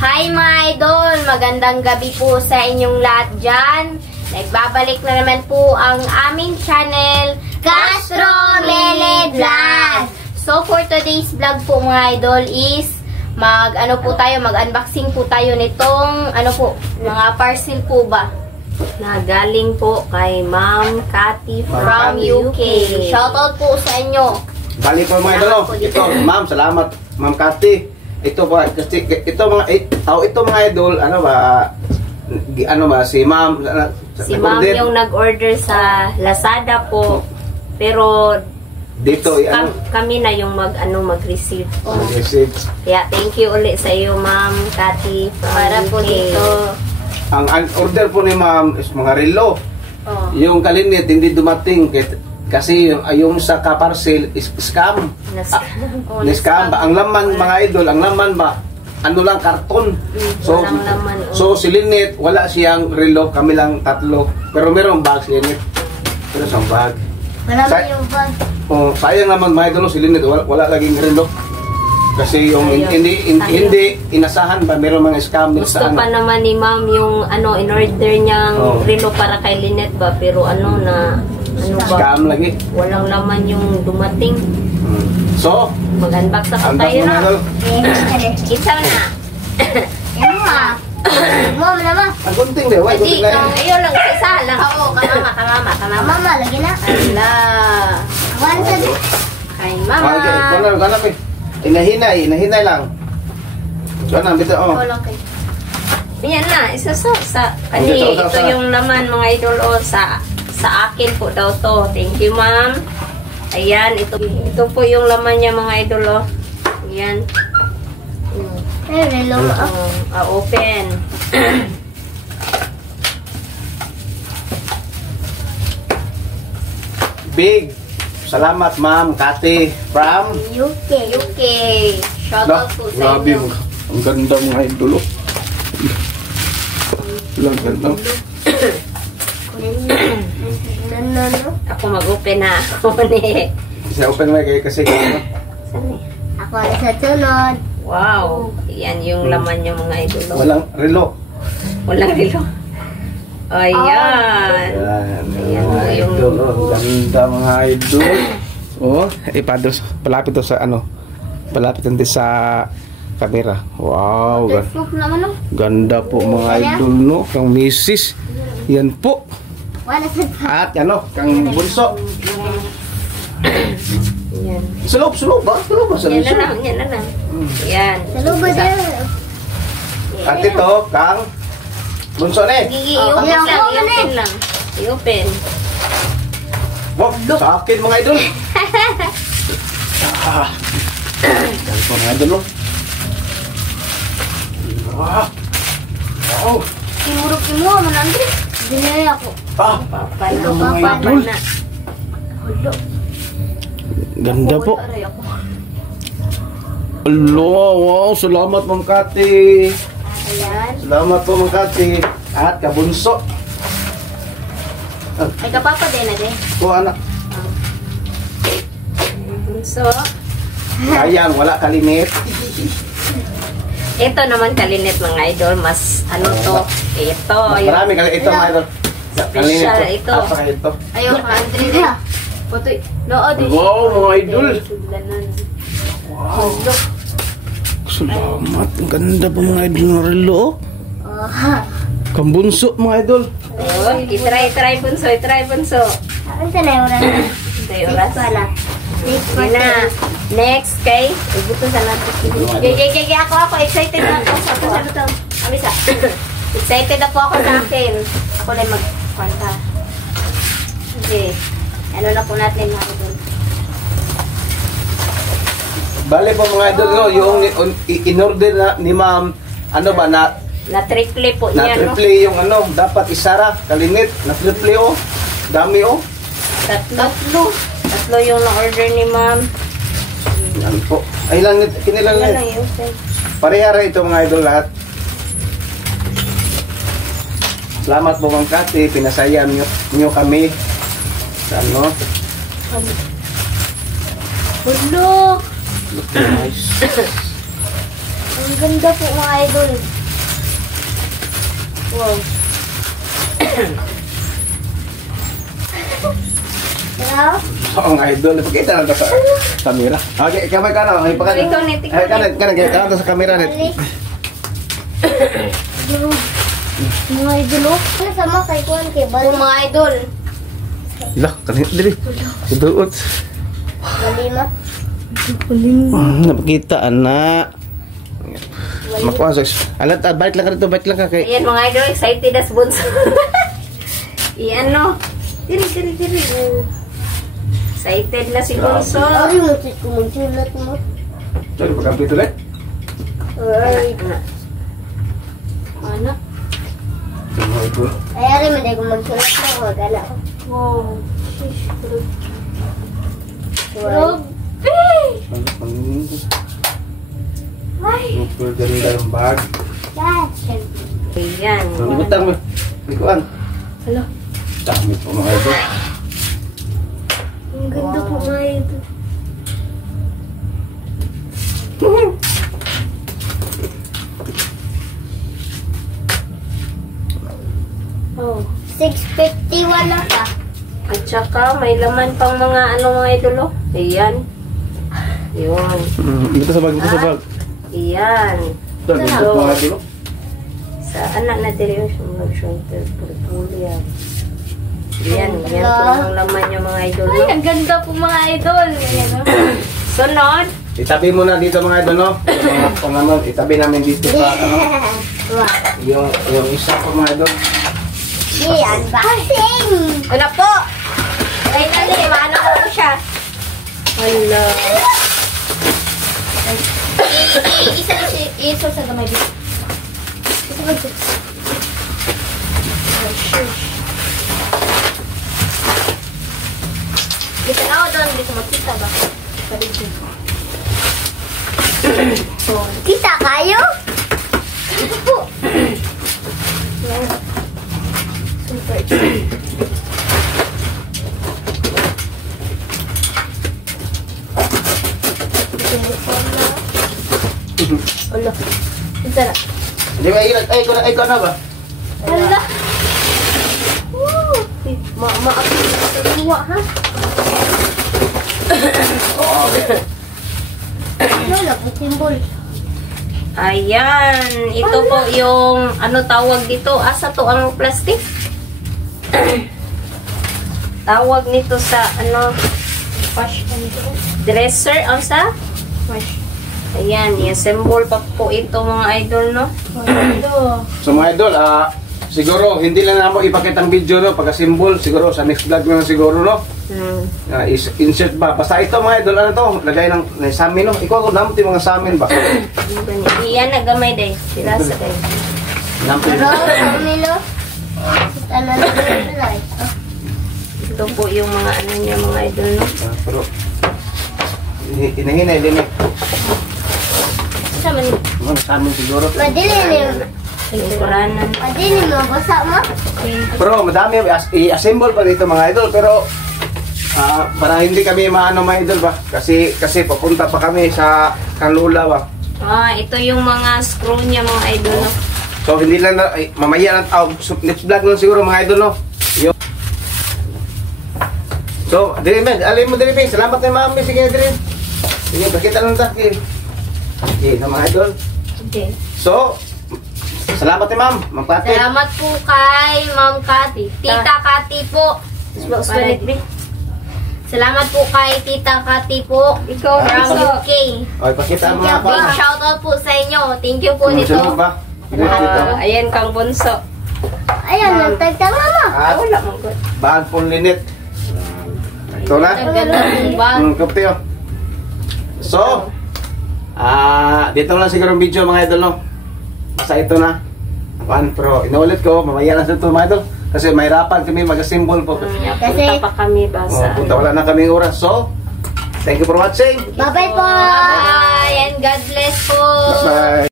Hi mga idol! Magandang gabi po sa inyong lahat dyan. Nagbabalik na naman po ang aming channel, Castro Lele Vlog. So for today's vlog po mga idol is mag-unboxing po tayo nitong mga parcel po ba na galing po kay Ma'am Cathy from UK. Shoutout po sa inyo. Balik po mga idol. Ito, ma'am, salamat Ma'am Cathy. Ito ba kasi ito mga idol, si Ma'am yung nag-order sa Lazada po. Pero dito kami na yung mag-receive. Mag-receive. Kaya thank you ulit sa iyo Ma'am Cathy para po dito. Ang order po ni Ma'am is mga relo. Yung kalinit hindi dumating kasi yung sa ka-parcel is scam. Scam ba? Ang laman mga idol, ang laman ba? Ano lang, karton. So si Linit, wala siyang relo, kami lang tatlo. Pero merong bag si Linit. Pero isang bag. Wala yung bag. Sayang naman mga idol, si Linit, wala laging relo. Kasi yung hindi inasahan ba, merong mga scam. Gusto pa naman ni Ma'am yung in-order niyang relo para kay Linit ba, pero scam lagi. Walang laman yung dumating. So, mag-unbox na pa tayo na. Isaw na. Yan mo Mama naman. Ang gunting de, why gunting na? Ayun lang, isa lang. Oo, kamama. Mama, lagi na. Ala. Wansa din. Kay Mama. Okay, ganap eh. Inahinay lang. Ganap, bito, Yan na, isa sa ito yung laman mga idol sa akin po daw to. Thank you, Ma'am. Ayan, ito po yung laman niya mga idol. Ayan. Open. Big. Salamat, Ma'am Cathy from UK. Shoutout po sa inyo. Ang ganda mga idol. Ang ganda. Ako mag-open na ako ni. Kasi open mo kasi Ako sa sunod. Wow. Yan yung laman yung mga idol. Walang relo. Ayan. Ayan mga idol. Ganda mga idol. Ipados. Palapit to sa palapit din sa camera. Wow. Ganda po mga idol no. Kang misis. Yan po. At kang bunso. Yan. Sulog ba? Yan na lang. Yan. Sulog ba dyan? At ito, kang bunso na I-open lang. I-open. Wow, sa akin mga idol. Yan po mga idol. Wow. Kimuro, manandri. Dinay ako. Ito mga idol. Ganda po. Wow, salamat Ma'am Cathy. Ayan. Salamat po Ma'am Cathy. At kabunso. May kapapa din na din. Anak. Bunso. Sayang, wala kalimit. Ito naman kalinit mga idol. Mas to. Ito. Marami kalimit ito mga idol. Special ito. Ayaw ka, Andre din. Wow, mga idol. Wow. Salamat. Ang ganda po mga idol ng relo. Kambunso mga idol. I-try bunso. Ano sa na yung oras? Next kay ibuto sa natin. Ako excited na ako sa Amisa. Excited ako sa akin. Ako lang magkwanta. Okay. Na po natin ako doon. Bale po mga idol, yung in-order ni Ma'am, na triple po niya, triple yung dapat isara, kalimit, na triple dami Tatlo yung na-order ni Ma'am. Yan po. Ay lang, kinilang parehara ito mga idol lahat. Salamat po Ma'am Cathy, pinasayang nyo kami. Look! Look nice. Ang ganda po mga idol. Wow. Hello? Oo, mga idol. Pakita lang sa camera. Okay, kamay ka na. Ikaw, kanan sa camera. Mga idol, sama kay Kuan kay Bali. Mga idol. Lah, kanina dili. Suduot. Malima. Napakita, anak. Makuha sa... Alat, balik lang ka dito, kay... Ayan mga idol, excited as bunso. Iyan no. Diri. Excited na si bunso. Ay, musit ko magsulat mo. Sorry, pagkamplit ulit. Ay, anak. Ay, ari mo dahil kung magsulat mo, wag-ala ko. Wow. Ay! Super ganda ng bag. Ayan. Butang mo. Likuan. Hala. Dami po mga idol. Ang ganda po mga idol. Oh. 651 lang pa. At saka may laman pang mga mga idol. Ayan. Yun. Dito sa bag. Ayan. Ito, mga idol. Sa anak na television mag-shunter portfolio. Yan po ang laman yung mga idol. Ay, ang ganda po mga idol. Sunod. Itabi mo na dito mga idol, no? Kung naman, itabi namin dito sa, yung isa po mga idol. Unboxing! Ano po? Right na din, maano ko siya. Hello. Isa sa gamay dito. Kita na ako doon, hindi ko makita ba? Kita kayo? Ito po. Super. Ala. Ito na. Hindi ba ilag? Ay, ikaw na ba? Ala. Woo! Maakit sa luwa, ha? Wala po, symbol. Ayan. Ito po yung, tawag dito? Asa to ang plastic? Tawag nito sa, wash, dresser, ang sa? Wash. Ayan, i-assemble pa po ito mga idol, no? So mga idol, siguro hindi lang naman ipakita ang video, no? Pagka-symbol, siguro sa next vlog na siguro, no? Insert ba? Basta ito mga idol, ano to? Lagay ng samin, no? Ikaw, namuti mga samin ba? Iyan, nagamay day. Sila sa day. Namuti. Samin, no? Ito po yung mga niya, mga idol, no? Pero, hinahinay din, eh. Sama ni. Samin siguro. Madili niyo. Siguranan. Madili mo, basa mo? Pero madami, i-assemble pa dito mga idol, pero para hindi kami maano mga idol ba? Kasi papunta pa kami sa Kanlula ba? Ito yung mga screw niya mga idol, no? So hindi lang na, mamaya lang, next vlog lang siguro mga idol, no? So, dili men, alin mo dili men, salamat na mami, sige dili. Sige, bakita lang ta. Okay, mga idol. Okay. So, salamat ni ma'am, Ma'am Kati. Salamat po kay Ma'am Kati. Tita Kati po. Salamat po kay Tita Kati po. Ikaw from UK. Okay, pakita mo nga Big pa. shoutout po sa inyo. Thank you po nito. Sunod ba? Ayan kang bunso. Ayan, nagtagtang mama. Wala mong good. Bahal pong linit. Ito na? Kapte oh. So, dito lang siguro ang video mga idol, no? Basta ito na. Pero inuulit ko, mamaya lang ito mga idol. Kasi mahirapan kami mag-assemble po. Punta pa kami ba sa... Punta wala na kaming oras. So, thank you for watching. Bye-bye po. Bye and God bless po. Bye.